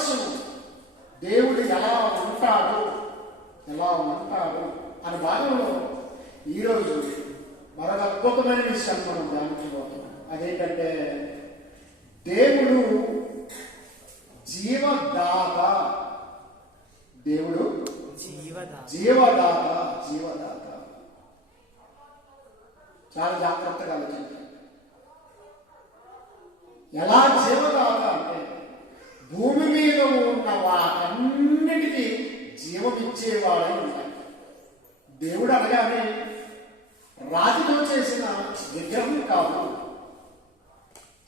రహస్యము, దేవుడు ఎలా ఉంటాడు అనే భాగంలో ఈరోజు మరొక అద్భుతమైన విషయాన్ని మనం ధ్యానించబోతున్నాం. అదేంటంటే దేవుడు జీవదాత. దేవుడు జీవదాత. చాలా జాగ్రత్తగా ఆలోచించాలి. ఎలా జీవదాత అంటే భూమి మీద ఉన్న వాటన్నిటికీ జీవమిచ్చేవాడై ఉంటాడు. దేవుడు అనగానే రాతితో చేసిన విగ్రహం కాదు,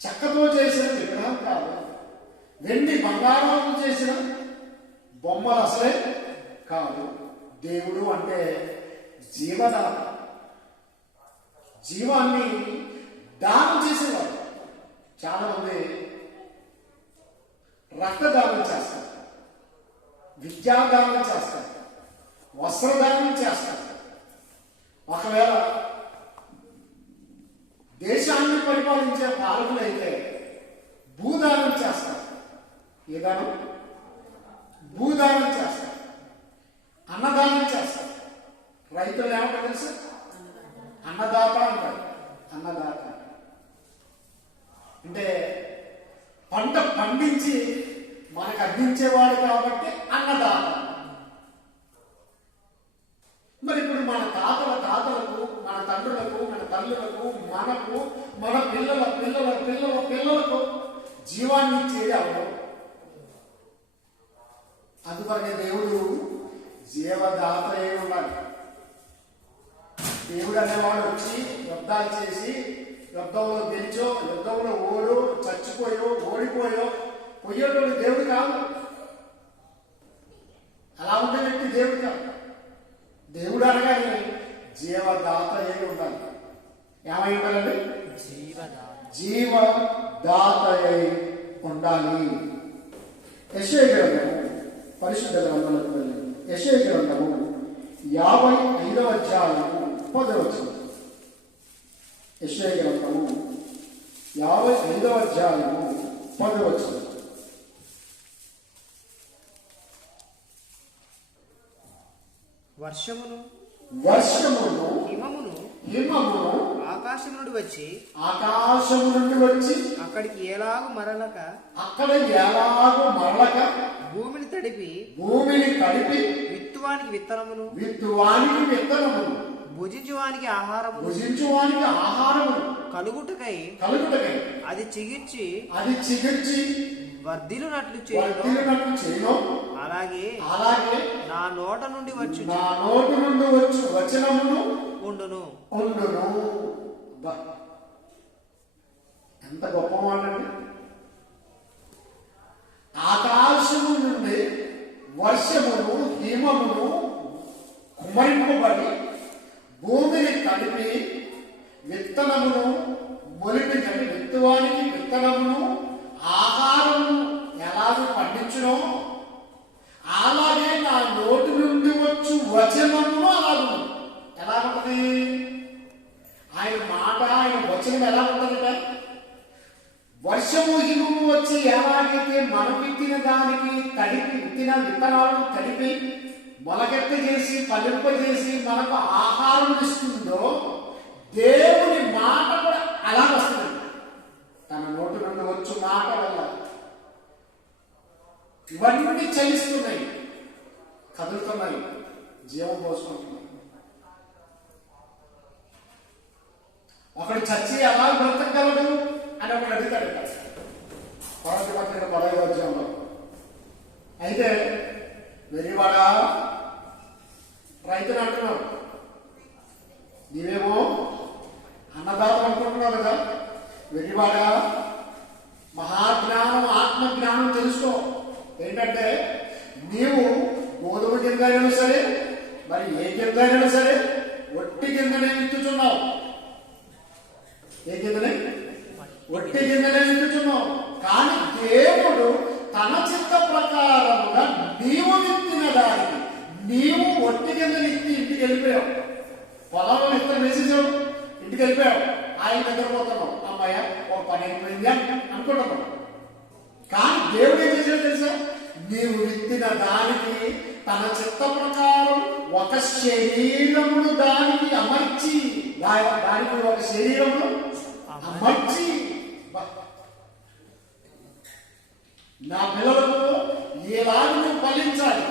చెక్కతో చేసిన విగ్రహం కాదు, వెండి బంగారంతో చేసిన బొమ్మలు అసలే కాదు. దేవుడు అంటే జీవదాత. జీవాన్ని దానం చేసేవాడు. చాలా మంది రక్తదానం చేస్తారు, విద్యాదానం చేస్తారు, వస్త్రదానం చేస్తారు. ఒకవేళ దేశాన్ని పరిపాలించే పాలకులైతే భూదానం చేస్తారు. ఏ దానం? భూదానం చేస్తారు. అన్నదానం చేస్తారు. రైతులు ఏమంటారు తెలుసు? అన్నదాత అంటారు. అన్నదాత అంటే పంట పండించి మనకు అందించేవాడు కాబట్టి అన్నదాత. మరి ఇప్పుడు మన తాతలకు, మన తండ్రులకు, మన తల్లులకు, మనకు, మన పిల్లలకు జీవాన్ని ఇచ్చేది అవడం. అందువల్లే దేవుడు జీవదాత అయి ఉండాలి. దేవుడు అనేవాడు వచ్చి యుద్ధాలు చేసి యుద్ధంలో గెలిచో, యుద్ధంలో చచ్చిపోయో, ఓడిపోయో పోయేటోడు దేవుడు కాదు. అలా ఉండే వ్యక్తి దేవుడు కాదు. దేవుడు అనగానే జీవదాత అయి ఉండాలి. ఏమై ఉండాలండి? జీవదాత అయి ఉండాలి. యెషయా గ్రంథము, పరిశుద్ధ గ్రంథంలోకి వెళ్ళండి. యెషయా గ్రంథము 55వ అధ్యాయము 10వ వచనం. యెషయా గ్రంథము 55వ అధ్యాయము 10వ వచనం. వర్షమును హిమమును ఆకాశము నుండి వచ్చి అక్కడికి ఎలాగూ మరలక భూమిని తడిపి విత్తువానికి విత్తనమును భుజించువానికి ఆహారము కలుగుటకై అది చిగిర్చి వర్ధిల్లునట్లు చేయను. అలాగే నా నోట నుండి వచ్చు వచనమును ఉండును. ఎంత గొప్ప మాట అండి! ఆకాశము నుండి వర్షమును హిమమును కుమ్మరింపబడి భూమిని కలిపి విత్తనమును మొలిపించండి. విత్తువానికి విత్తనమును ఆహారము ఎలాగో పండించునో అలాగే నా నోటి నుండి వచ్చు వచనము అలాగే ఎలా ఉంటుంది? ఆయన మాట, ఆయన వచనం ఎలా ఉంటుందట? వర్షము హిమము వచ్చి ఎలాగైతే మనం విత్తిన దానికి విత్తిన విత్తనాలను తడిపి మొలకెత్త చేసి ఫలింపజేసి మనకు ఆహారం ఇస్తుందో దేవుని మాట కూడా అలా వస్తుంది. తన నోటి నుండి వచ్చు మాట వల్ల ఇవన్నీ చలిస్తున్నాయి, కదులుతున్నాయి, జీవం పోసుకుంటున్నాయి. ఒకడు చచ్చి ఎలా బ్రతకగలడు అని ఒకడు అడుగుతాడు కొరటి పత్రిక 10వ అధ్యాయంలో. అయితే వెరివాడా రైతులు అంటున్నాడు, నీవేమో అన్నదాత అనుకుంటున్నావు కదా, వెరివాడా మహాజ్ఞానం ఆత్మజ్ఞానం తెలుసుకో. ఏంటంటే నీవు గోధుమ కింద అయినా సరే, మరి ఏ కింద అయినా సరే ఒట్టి కిందనే విత్తుచున్నావు. ఏ కిందనే? ఒట్టి కిందనే విత్తుచున్నావు. కానీ దేవుడు తన చిత్త ప్రకారముగా నీవు విత్తిన దానికి నీవు ఒట్టి కింద విత్తి ఇంటికి వెళ్ళిపోయావు. పొలంలో విత్తనం వేసేసావు, ఇంటికి వెళ్ళిపోయావు. ఆయన నిద్రపోతున్నావు. అమ్మాయ ఒక పని అయిపోయింది అనుకుంటున్నావు. కానీ దేవుడు ఏం చేశాడు తెలుసా? నీవు విత్తిన దానికి తన చిత్త ప్రకారం ఒక శరీరమును దానికి అమర్చి, దానికి ఒక శరీరమును అమర్చి, నా పిల్లలకు ఎలాగ నువ్వు ఫలించాలి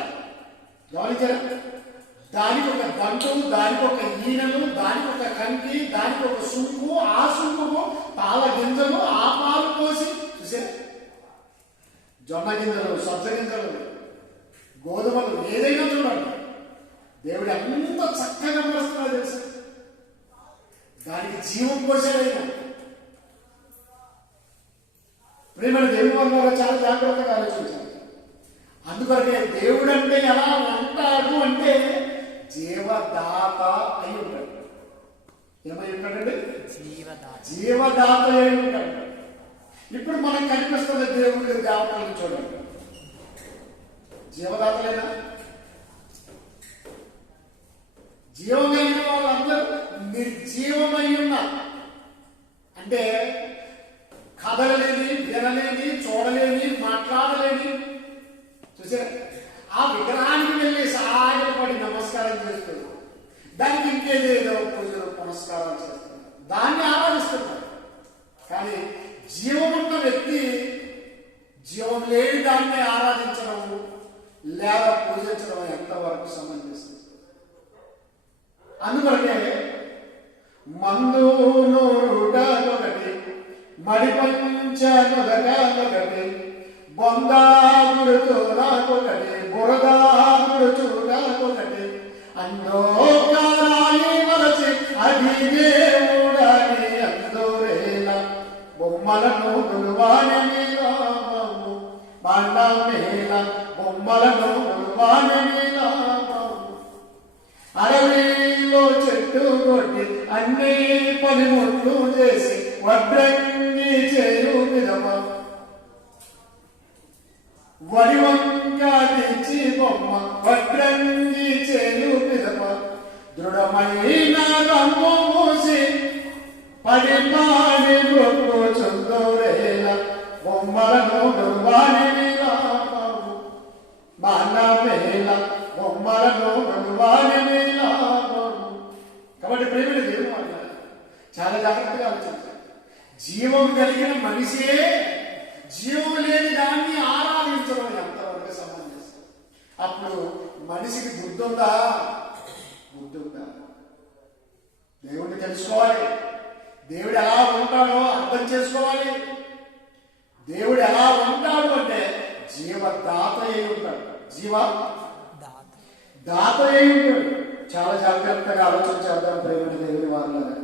గమనించారా? దానికి ఒక దంటు, దానికి ఒక ఈనెలు, దానికి ఒక కంకి, దానికి ఒక సుంకు, ఆ సుంకుకు పాల గింజలు, ఆ పాలు పోసి చూసారా? జొన్న గింజలు, సజ్జ గింజలు, గోధుమలు, ఏదైనా చూడండి, దేవుడు ఎంత చక్కగా మరుస్తున్నాడు తెలుసా? దానికి జీవం పోసాడైనా. ప్రేమ దేవుడు వల్ల చాలా జాగ్రత్తగా ఆలోచించాలి. అందుకొరకే దేవుడు అంటే ఎలా ఉంటాడు అంటే జీవదాత అయి ఉంటాడు. ఏమై ఉంటాడండి? జీవదాత అయి ఉంటాడు. ఇప్పుడు మనకు కనిపిస్తున్న దేవుడు దేవతలను చూడండి, జీవదాతలేనా? జీవం కలిగిన వాళ్ళందరూ నిర్జీవమై ఉన్నారు. అంటే కదలలేని, వినలేని, చూడలేని, మాట్లాడలేని. చూసారా? ఆ విగ్రహానికి వెళ్ళి సాగిలపడి నమస్కారం చేస్తారు, దానికి ఇంకేదేదో పూజలు పునస్కారాలు చేస్తారు, దాన్ని ఆరాధిస్తున్నారు. కానీ జీవం ఉన్న వ్యక్తి జీవం లేని దాన్ని ఆరాధించడం లేదా పూజించడం ఎంతవరకు సమంజసం? అందువల్లే మందు నోరుడొకటి, మడిపంచనుదగొకటి, బొందాగుడుతో నాకొకటి, బురదాగుడు చూడకొకటి, అందోకారాయి వలసి అది దేవుడని అందోరేల బొమ్మలను కొలువాని లాభము, బాండ మేల బొమ్మలను కొలువాని లాభము, అడవిలో చెట్టు కొట్టి అన్ని పనిముట్లు చేసి వడ్రంగి చేయు విధమ, వరి వంక తెచ్చి బొమ్మ వడ్రంగి చేయు విధమ, దృఢమైన రమ్ము మూసి పడి పాడి గొప్ప చుందోరేల బొమ్మలను గొలువాని లాభము, బాండ మేల బొమ్మలను గొలువాని లాభము. కాబట్టి ప్రేమిడు దేవుడు అన్నారు, చాలా జాగ్రత్తగా ఆలోచించాలి. జీవం కలిగిన మనిషే జీవం లేని దాన్ని ఆరాధించడం ఎంతవరకు సమంజసం? అప్పుడు మనిషికి బుద్ధి ఉందా? బుద్ధి ఉందా? దేవుడిని తెలుసుకోవాలి. దేవుడు ఎలా ఉంటాడో అర్థం చేసుకోవాలి. దేవుడు ఎలా ఉంటాడు అంటే జీవదాత అయి ఉంటాడు, దాత అయి ఉంటాడు. చాలా జాగ్రత్తగా ఆలోచించేద్దాం ప్రేమ దేవుని వాళ్ళగా.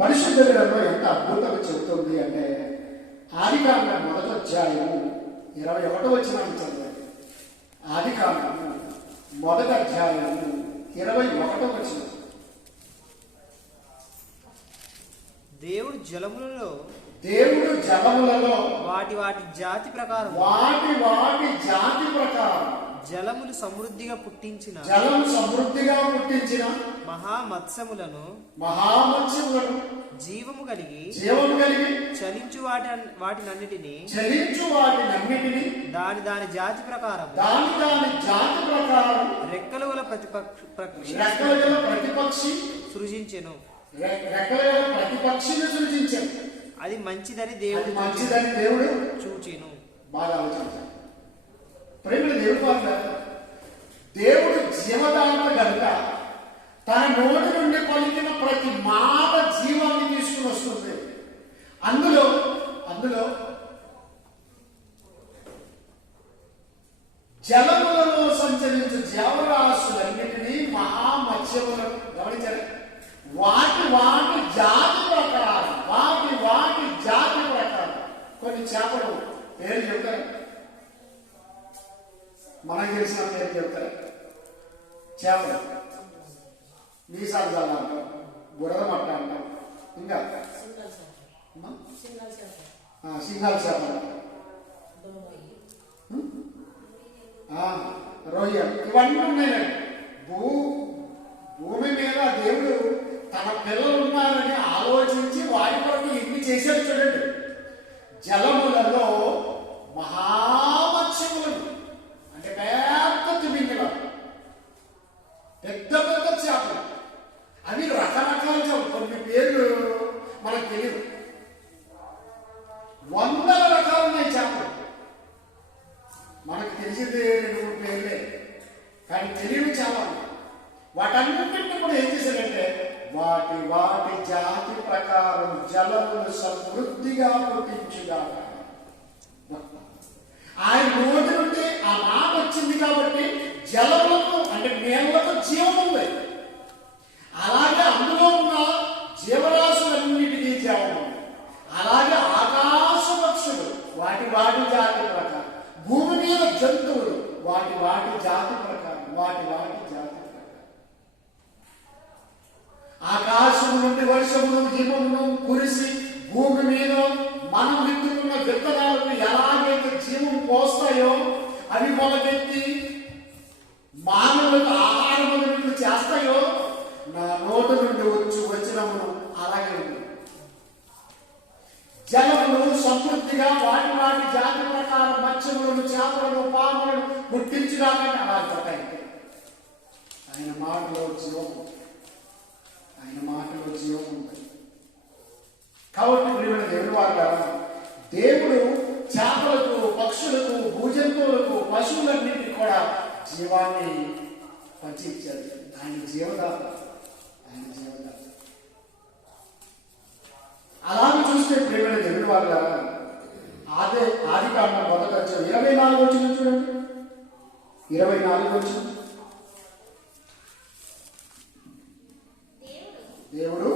పరిశుద్ధ గ్రంథం ఎంత అద్భుతంగా చెబుతుంది అంటే ఆదికాండం 1వ అధ్యాయము 21వ వచనాన్ని చదవండి. ఆదికాండము 1వ అధ్యాయము 21వ వచనం. దేవుడు జలములలో వాటి జాతి ప్రకారం జలములు సమృద్ధిగా పుట్టించిన మహామత్స్యములను జీవము కలిగి చలించు వాటినన్నిటిని దాని జాతి ప్రకారం రెక్కల గల ప్రతిపక్షి సృజించెను. అది మంచిదని దేవుడు చూచెను. బాగా ఆలోచించాలి. ప్రేమ దేవుడు జీవదాత కనుక తన నోటి నుండి పలికిన ప్రతి మాట జీవాన్ని తీసుకుని వస్తుంది. అందులో జలములలో సంచరించు జీవరాశులన్నిటినీ మహామత్స్యములను గమనించారు. వాటి జాతి ప్రకారం కొన్ని చేపలు పేరు చెప్తారు, మనకు తెలిసిన పేరు చెప్తారు. చేపలు మీసాలు చాలా అంటాం, బురద మట్ట అంటాం, ఇంకా సింగాల చేపలు, రొయ్య, ఇవన్నీ ఉన్నాయండి. భూమి మీద దేవుడు తన పిల్లలు ఉన్నారని ఆలోచించి వారి కొరకు ఎన్ని చేశారు చూడండి. జలములలో మహామత్స్యములను వాటన్నింటినీ కూడా ఏం చేశాడంటే వాటి వాటి జాతి ప్రకారం జలములు సమృద్ధిగా పుట్టించుగాక. ఆయన నోటి నుండి ఆ మాట వచ్చింది కాబట్టి జలములకు అంటే నీళ్లకు జీవం ఉంది. అలాగే అందులో ఉన్న జీవరాశులన్నిటికీ జీవం ఉంది. అలాగే ఆకాశ పక్షులు వాటి వాటి జాతి ప్రకారం, భూమి మీద జంతువులు వాటి వాటి జాతి ప్రకారం, వాటి వాటి జాతి ప్రకారం. ఆకాశం నుండి వర్షమును జీవమును కురిసి భూమి మీద మనం విత్తుకున్న విత్తనాలకు ఎలాగైతే జీవం పోస్తాయో అవి మొలకెత్తి మానవులకు ఆహారములు చేస్తాయో నా నోటి నుండి వచ్చినమును అలాగే ఉంది. జలములు సమృద్ధిగా వాటి వాటి జాతి ప్రకారం మత్స్యములను, చేపలను, పాములను పుట్టించడానికి అలాగే ఆయన మాటలో జీవం, ఆయన మాటలో జీవం ఉంది. కాబట్టి ప్రియమైన దేవుని వాళ్ళ దేవుడు చేపలకు, పక్షులకు, భూజంతువులకు, పశువులన్నింటినీ కూడా జీవాన్ని పంచి ఇచ్చాడు. ఆయన జీవదాత, ఆయన జీవదాత. అలాగే చూస్తే ప్రియమైన దేవుని వాళ్ళ ఆది కాండం మొదట 24 వచ్చింది చూడండి. 24 వచ్చింది. దేవుడు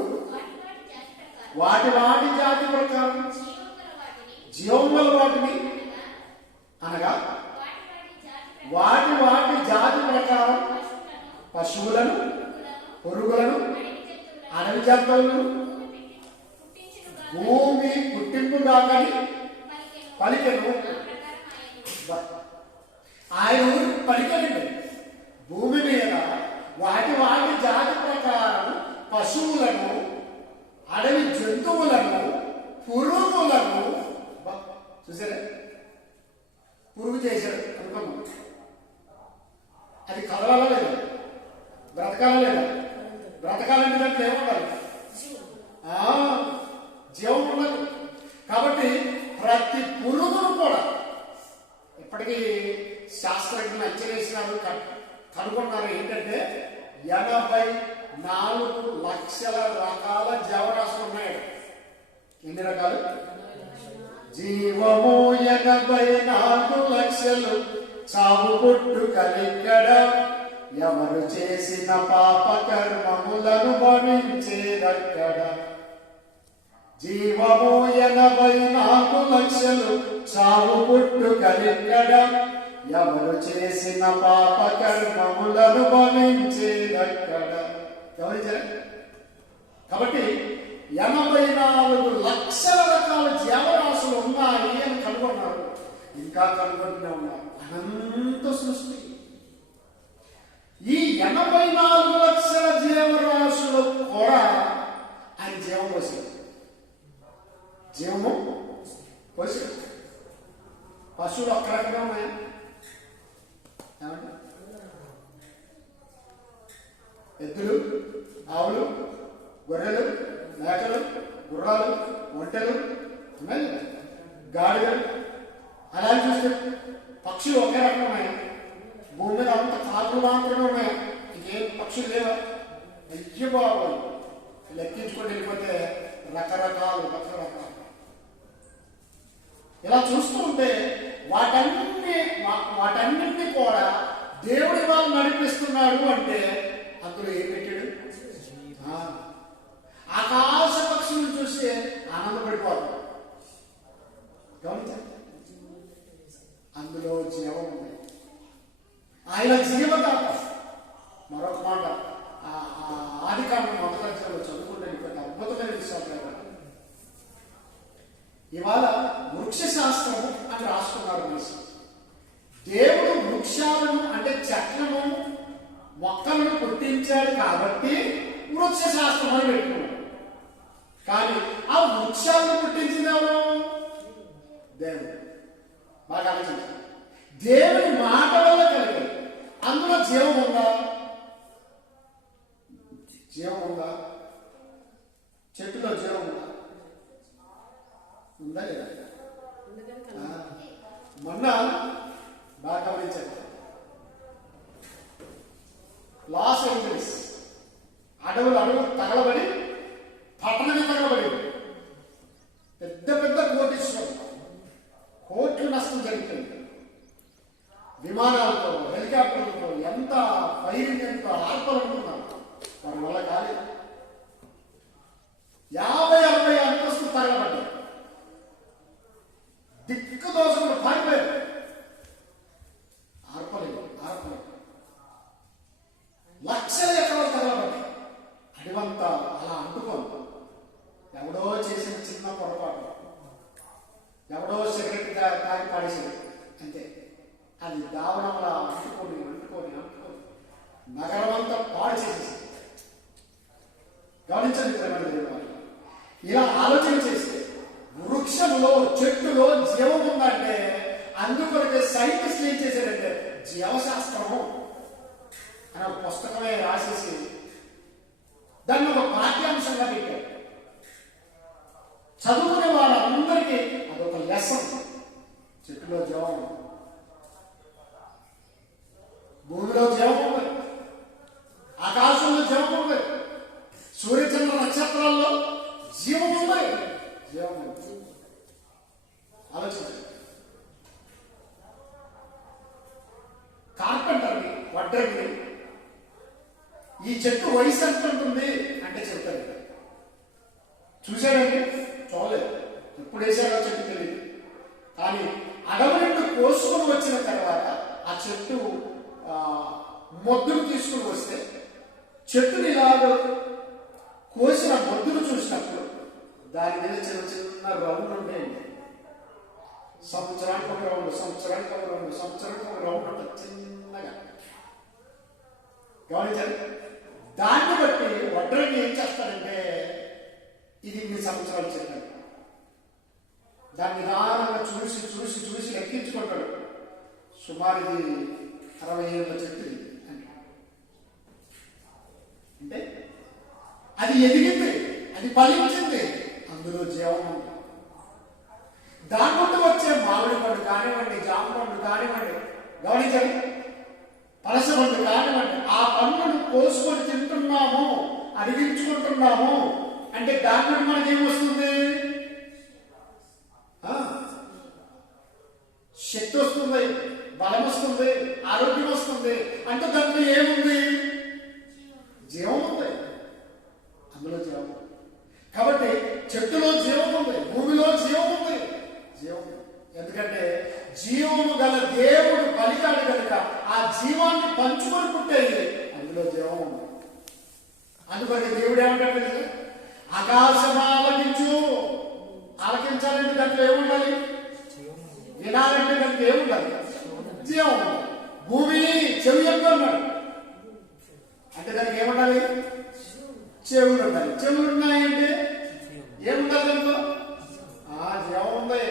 వాటి వాటి జాతి ప్రకారం జీవం గల వాటిని అనగా వాటి వాటి జాతి ప్రకారం పశువులను, పురుగులను, అడవి జంతువులను భూమి పుట్టింపుగాకని పలికెను. ఆయన పలికెనండి. భూమి మీద వాటి వాటి జాతి ప్రకారం పశువులను, అడవి జంతువులను, పురుగులను చూసారా, పురుగు చేశాడు అనుకున్నాం. అది కదలాలా లేదా, బ్రతకాలా లేదా? బ్రతకాలంటే దాంట్లో ఏముండాలి? జీవం ఉండదు. కాబట్టి ప్రతి పురుగును కూడా ఇప్పటికీ శాస్త్రజ్ఞులు అంచనేసినారు, కనుగొన్నారు. ఏంటంటే 84 లక్షల రకాల జీవరాశులు ఉన్నాయి. ఎన్ని రకాలు? జీవము 84 లక్షలు, చావు పుట్టు కలిక్కడ, ఎవరు చేసిన పాప కర్మములను భవించేదక్కడ. జీవము 84 లక్షలు, చావు పుట్టు కలిక్కడ, ఎవరు చేసిన పాప కర్మములను భవించేదక్కడ. గమనించారా? కాబట్టి 84 లక్షల రకాల జీవరాశులు ఉన్నాయి అని కనుగొన్నారు. ఇంకా కనుగొంటూనే ఉన్నారు. అనంత సృష్టి. ఈ 84 లక్షల జీవరాశులు కూడా ఆయన జీవం పోసాడు. జీవము పోసాడు. పశువులు ఒక్క రకంగా ఉన్నాయా? ఎద్దులు, ఆవులు, గొర్రెలు, మేకలు, గుర్రాలు, ఒంటెలు ఉన్నాయి, గాడిదలు. అలా చూస్తే పక్షులు ఒకే రకం ఉన్నాయి. భూమి మీద అంత కాకులు మాత్రమే ఉన్నాయి. ఇంకేం పక్షులు లేవా? అయ్య బాబు, లెక్కించుకొని వెళ్ళిపోతే రకరకాలు. ఇలా చూస్తూ ఉంటే వాటన్నింటినీ కూడా దేవుడి వాళ్ళు నడిపిస్తున్నాడు. అంటే అందులో ఏం పెట్టాడు? ఆకాశ పక్షులను చూస్తే ఆనందపడిపోతాం. గమనించండి, అందులో జీవం ఉంది. ఆయన జీవదాత. మరొక మాట ఆది కాండం మొదటి అధ్యాయంలో చదువుకుంటే అద్భుతమైన విషయాలు. ఇవాళ వృక్ష శాస్త్రము అని రాసుకున్నారు. దేవుడు వృక్షాలను అంటే చెట్లను, మొక్కలను పుట్టించాడు కాబట్టి వృక్ష శాస్త్రం అని పెట్టుకున్నాడు. కానీ ఆ వృక్షాలను పుట్టించింది ఎవరు? దేవుడు. బాగా ఆలోచించారు. దేవుని మాట వల్ల కలిగాడు. అందులో జీవం ఉందా? జీవం ఉందా? చెట్టులో జీవం ఉందా? ఉందా లేదా? మొన్న బాగా గమనించండి. లాస్ ఏంజలీస్ జరిగిపోయింది. విమానాలతో, హెలికాప్టర్లతో ఎంత ఫైరింగ్, ఎంత ఆర్పాలనుకున్నాం, వారి వల్ల కాలేదు. 50-60 అంతస్తులు తగలబడ్డాయి. దిక్కు దోషకులు పారిపోయారు. ఆర్పలేదు. లక్షల ఎకరాలు తగలబడ్డాయి. అడివంతా అలా అంటుకోండి. ఎవడో చేసిన చిన్న పొరపాటు, ఎవడో సిగరెట్ తాగి పాడేసాడు అంతే. అది దావనంలా అంటుకొని నగరం అంతా పాడు చేసేసి. గమనించండి ప్రేమల దేవుడు, ఇలా ఆలోచన చేస్తే వృక్షంలో, చెట్టులో జీవం ఉందంటే అందుకొరకే సైంటిస్టులు ఏం చేశారంటే జీవశాస్త్రము అనే ఒక పుస్తకమే రాసేసి దాన్ని ఒక పాఠ్యాంశంగా పెట్టారు. చదువుకునే వాళ్ళందరికీ అదొక లెసన్. చెట్టులో జీవం ఉంది, భూమిలో జీవం ఉంది, ఆకాశంలో జీవం ఉంది, సూర్యచంద్ర నక్షత్రాల్లో జీవం ఉంది. జీవం ఉంది. ఆలోచించండి. కార్పెంటర్ని, వడ్రంగిని ఈ చెట్టు వయసు ఎంత ఉంటుంది అంటే చెప్తారు. చూశాడండి? చూడలేదు. ఎప్పుడు వేసారో చెట్టు తెలియదు. కానీ అడవి నుండి కోసుకొని వచ్చిన తర్వాత ఆ చెట్టు మొద్దును తీసుకుని వస్తే చెట్టుని ఇలాగ కోసిన మొద్దును చూసినప్పుడు దాని మీద చిన్న చిన్న రౌండ్ ఉంటాయండి. సంవత్సరానికి ఒక రౌండ్, సంవత్సరానికి ఒక రౌండ్, సంవత్సరానికి ఒక రౌండ్ ఉంటుంది చిన్నగా. గమనించండి. దాన్ని బట్టి వడ్రంగి ఏం చేస్తాడంటే ఇది 8 సంవత్సరాలు చెప్పాడు. దాన్ని నిదానంగా చూసి చూసి చూసి లెక్కించుకుంటాడు. సుమారు ఇది 60 ఏళ్ళ చెట్టు అంటే అది ఎదిగింది, అది ఫలించింది, అందులో జీవం ఉంది. దాని నుండి వచ్చే మామిడి పండు కానివ్వండి, జామ పండు కానివ్వండి, గమనించండి, పనస పండు కానివ్వండి, ఆ పండును కోసుకొని తింటున్నాము, అడిగించుకుంటున్నాము అంటే దాని నుండి మనకేమొస్తుంది? శక్తి వస్తుంది, బలం వస్తుంది, ఆరోగ్యం వస్తుంది. అంటే దాంట్లో ఏముంది? జీవం ఉంది. అందులో జీవం. కాబట్టి చెట్టులో జీవం ఉంది, భూమిలో జీవం ఉంది. జీవం ఎందుకంటే జీవము గల దేవుడు పలికాడు కనుక ఆ జీవాన్ని పంచుకొని పుట్టేది. అందులో జీవం ఉంది. అందుకని దేవుడు ఏమంటాడు? ఆకాశం ఆలకించు. ఆలకించాలంటే దాంట్లో ఏముండాలి? వినాలంటే దాంట్లో ఏముండాలి? జీవం. భూమి చెవి యొక్క ఉన్నాడు అంటే దానికి ఏముండాలి? చెవులు ఉండాలి. చెవులు ఉన్నాయంటే ఏముండాలి దాంట్లో? జీవం ఉంది.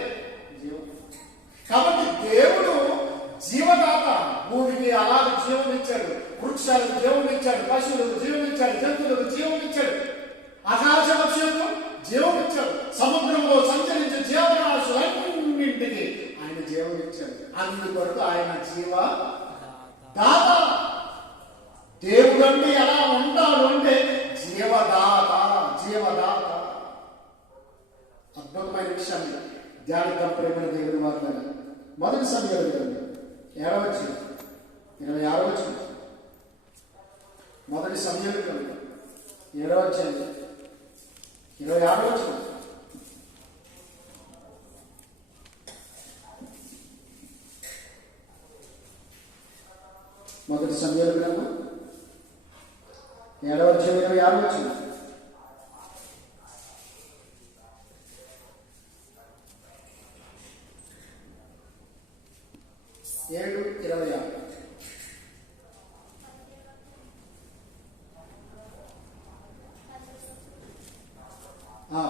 జీవం. కాబట్టి దేవుడు జీవదాత. భూమికి అలాగే జీవం ఇచ్చాడు, వృక్షాలకు జీవం ఇచ్చాడు, పశువులకు జీవం ఇచ్చాడు, జంతువులకు జీవం ఇచ్చాడు, ఆకాశ పక్షులకు జీవం ఇచ్చాడు, సముద్రంలో సంచరించే జీవరాశులన్నింటికి ఆయన జీవం ఇచ్చాడు. అందుకొరకు ఆయన జీవ దాత. దేవుడు అంటే ఎలా ఉంటాడు అంటే జీవదాత. జీవదాత. అద్భుతమైన విషయాన్ని ధ్యానిద్దాం ప్రేమ దేవుని వారిని. మొదటి సమయంలో 7వ వచనం, 26వ వచనం. మొదటి సమయంలో 7వ అధ్యాయం 26వ వచనం. మొదటి సమయంలో 7వ అధ్యాయం 26వ వచనం. ఏడు 26.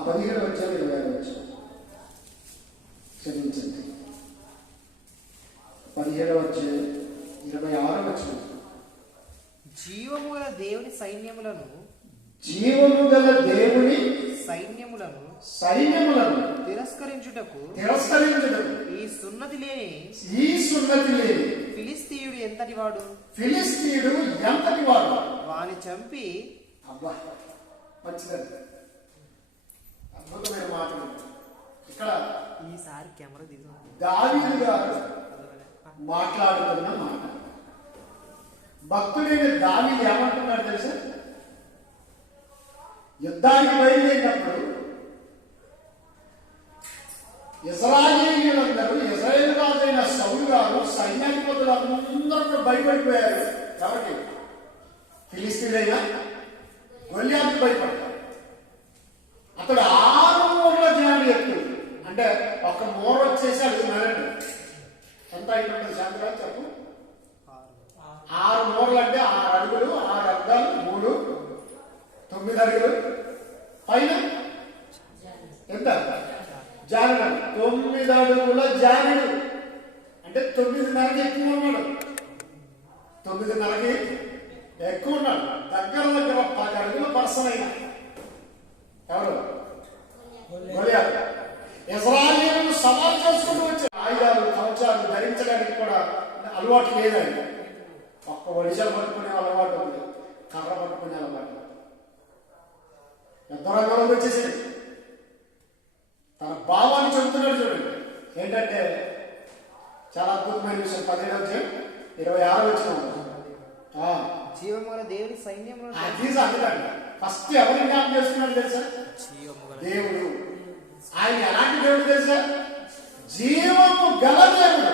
17వ అధ్యాయం 26వ వచనం. క్షమించండి, 17వ అధ్యాయం 26వ వచనం. జీవము గల దేవుని సైన్యములను, జీవము గల దేవుని సైన్యములను తిరస్కరించుటకు ఈ సున్నతి లేని ఫిలిస్తీయుడు ఎంతటి వాడు? వాని చంపి. అబ్బా, మంచిదండి. అద్భుతమైన మాటలు. ఇక్కడ ఈసారి కెమెరా దిగు. దావీదు గారు మాట్లాడుతున్న మాట. భక్తుడైన దావీదు ఏమంటున్నాడు తెలుసా? యుద్ధానికి బయలుదేరినప్పుడు ఇశ్రాయేలీయులందరూ, ఇశ్రాయేలు రాజైన సౌలు గారు, సైన్యాధిపతులు అందరూ భయపడిపోయారు. కాబట్టి ఫిలిస్తీయుడైన గొల్యాతు భయపడ్డాడు. అతడు 6 మూరల జనాలు ఎత్తు, అంటే ఒక మూర వచ్చేసి అడుగుతున్నారండి. ఎంత అయినట్టు శాంతిరాజు చెప్పు. 6 మూరలు అంటే 6 అడుగులు, 6 అర్థాలు, 3 9 అడుగులు, పైన ఎంత జానుడు, 9 అడుగుల జానుడు అంటే 9:30కి ఎక్కువ ఉన్నాడు. 9:30కి ఎక్కువ ఉన్నాడు. దగ్గర 10 అడుగుల పర్సన్ అయినా ఎవరు? గొలియాతు. ఇశ్రాయేలును సవాల్ చేసుకుంటూ వచ్చారు. ఆయుధాలు, కవచాలు ధరించడానికి కూడా అలవాటు లేదండి. ఒక్క వడిసలు పట్టుకునే అలవాటు ఉంది, కర్ర పట్టుకునే అలవాటు. యుద్ధ రంగంలోకి వచ్చేసింది. తన భావాన్ని చెబుతున్నాడు చూడండి. ఏంటంటే చాలా అద్భుతమైన విషయం. 17-26 వచ్చిన జీవముల దేవుని సైన్యములను అందుకండి ఫస్ట్ ఎవరిని జ్ఞాపకం చేస్తున్నాడు తెలుసా? దేవుడు. ఆయన ఎలాంటి దేవుడు తెలుసా? జీవము గల దేవుడు.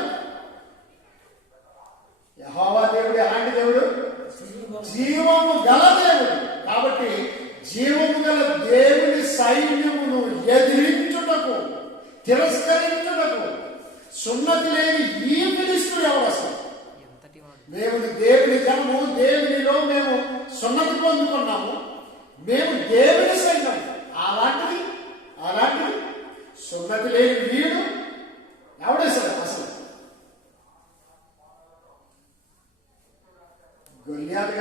యెహోవా దేవుడు ఎలాంటి దేవుడు? జీవము గల దేవుడు. కాబట్టి జీవము గల దేవుని సైన్యమును ఎదిరించుటకు, తిరస్కరించుటకు సున్నతి లేని ఈ ఫిలిష్తీయుడు ఎవరు అసలు? దేవుని జనము, దేవునిలో మేము సున్నతి పొందుకున్నాము, మేము దేవుని సైన్యం. అలాంటిది సున్నతి లేని వీడు ఎవడేసాడు అసలు? గొల్యాతు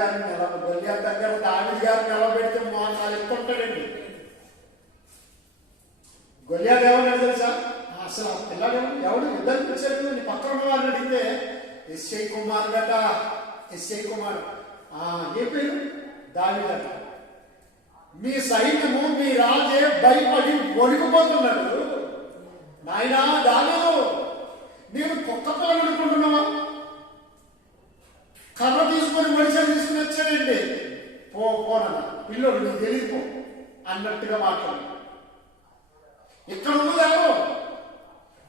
దగ్గర దావీదు గారిని నిలబెడితే మోసాలు ఎత్తుంటాడండి. గొల్యాతు ఎవరు తెలుసా? అసలు పిల్లలు ఎవడు యుద్ధానికి వచ్చారు? నీ పక్కన ఉన్న వారిని అడిగితే ఎస్ఐ కుమార్ గట, ఎస్ఐ కుమార్ ఏ పేరు? దావీదు గట. మీ సైన్యము, మీ రాజే భయపడి ఒడిగిపోతున్నాడు. నాయనా దావీదు, నేను కుక్క పిల్లలు అనుకుంటున్నావా? కర్ర తీసుకొని మనిషిని తీసుకుని వచ్చాడండి. పోనన్న పిల్లోడు, నీకు తెలియదు పో అన్నట్టుగా మాట్లాడు. ఇక్కడ ఉన్నది ఎవరు?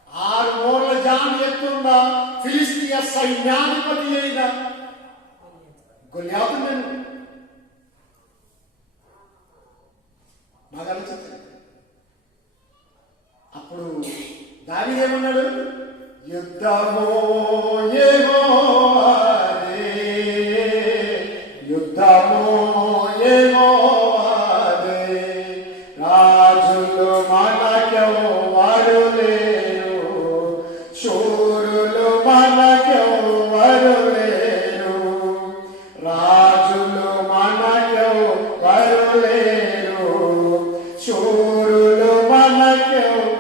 6 మూరల జాను ఎత్తున్న ఫిలిష్తీయ సైన్యాధిపతి అయిన గొల్యాతు. నేను బాగా ఆలోచించాను. అప్పుడు దావీదు ఏమన్నాడు? యుద్ధమో యెహోవాదే, యుద్ధమో యెహోవాదే, రాజులు మనకెవ్వరు లేరు, శూరులు మనకెవ్వరు లేరు, రాజులు మనకెవ్వరు లేరు, శూరులు మనకెవ్వరు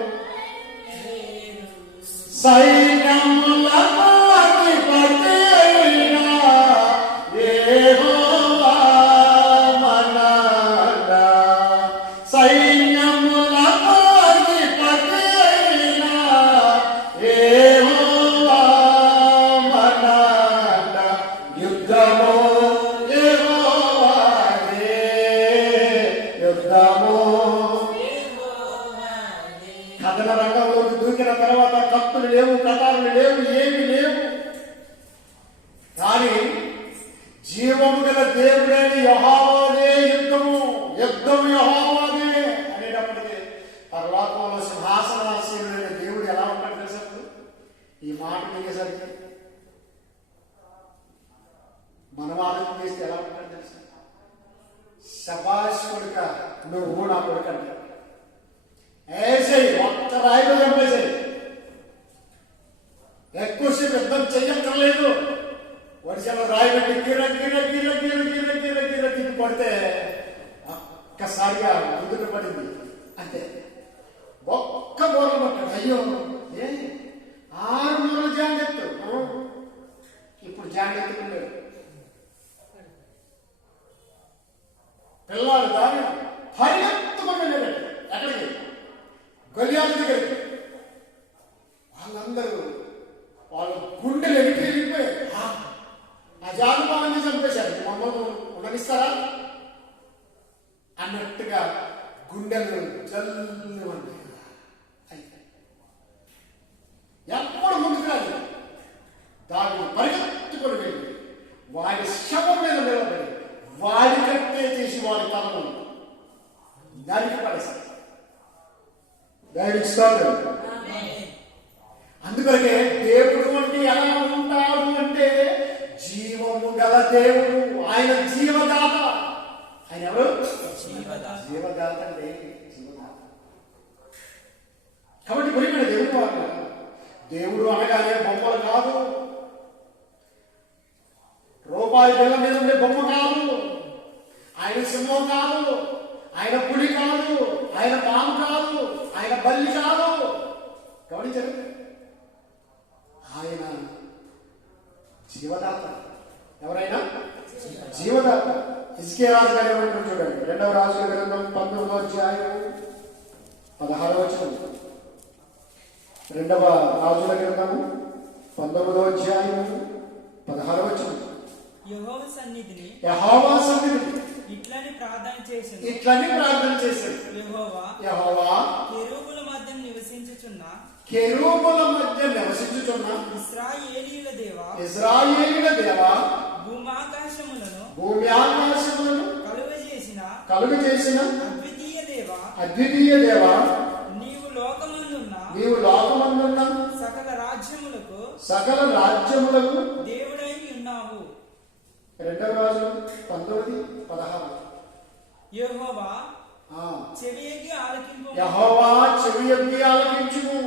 సైన్యములకు అధిపతి అయిన యెహోవా మనల, సైన్యములకు అధిపతి అయిన యెహోవా మనల, యుద్ధము యెహోవాదే, యుద్ధము. కథన రంగంలోకి దూకిన తర్వాత కత్తులు లేవు, కటారులు లేవు, ఏమి లేవు. కానీ జీవము గల దేవుడైన యెహోవాదే యుద్ధము యెహోవాదే అనేటప్పటికీ పరలోకంలో సింహాసనాసీనుడైన దేవుడు ఎలా ఉంటాడు తెలుసా? ఈ మాట వినేసరికి మనం ఆలోచన చేస్తే ఎలా ఉంటాడు తెలుసా? శబాష్ కొడుక, నువ్వు నా కొడుకంటే ఏసేయి, ఒక్క రాయిలో చంపేసేయి, ఎక్కువసేపు యుద్ధం చెయ్యక్కర్లేదు. వడిసెలో రాయి పెట్టి గిర గిర గిర గిర గిర గిర గిర తిప్పి పడితే ఒక్కసారిగా ముందుకు పడింది అంతే. ఒక్క బోర్లు పట్టాడు. అయ్యో, 6 మూరల జాండెత్తు. ఇప్పుడు జాండెత్తుకున్నాడు. పిల్లలు దాని పరిగెత్తుకుని వెళ్ళాడు. ఎక్కడికి? గొల్యాతు దగ్గరికి. వాళ్ళందరూ గుండెలు జల్లు ఉంటాయి. ఎప్పుడు ముందుకు రాదు. దాన్ని పరిగెత్తుకొని వెళ్ళి వాడి శవం మీద నిలబడి వాడి కట్టే చేసి వాడి తలను నరికి పడేశారు. దైవిక స్తోత్రం. అందుకొరకే దేవుడు అంటే ఎలా ఉంటాడు అంటే జీవము గల దేవుడు. ఆయన జీవదాత. ఆయన ఎవరు? జీవదాత అంటే జీవదాత. కాబట్టి ప్రియమైన దేవుడు వారు, దేవుడు అనగానే బొమ్మలు కాదు, రూపాయి బిళ్ళ మీద ఉండే బొమ్మ కాదు, ఆయన సింహం కాదు, ఆయన పులి కాదు, ఆయన పాము కాదు, ఆయన బల్లి కాదు. గమనించారు? ఆయన జీవదాత. ఎవరైనా జీవదాత. హిజ్కియా రాజు గారు ఏమంటారు చూడండి. 2వ రాజుల గ్రంథం 19వ అధ్యాయం 16వ వచనం. 2వ రాజుల గ్రంథము 19వ అధ్యాయం 16వ వచనం. యెహోవా సన్నిధిని ఇట్లని ప్రార్థన చేశాడు. యెహోవా కెరూబుల మధ్య నివసించుచున్న ఇశ్రాయేలీయుల దేవా భూమి ఆకాశములను కలుగజేసిన అద్వితీయ దేవా నీవు లోకమందున్న సకల రాజ్యములకు దేవుడై ఉన్నావు. 2వ రాజులు 19:16. యెహోవా చెవియొగ్గి ఆలకించుము.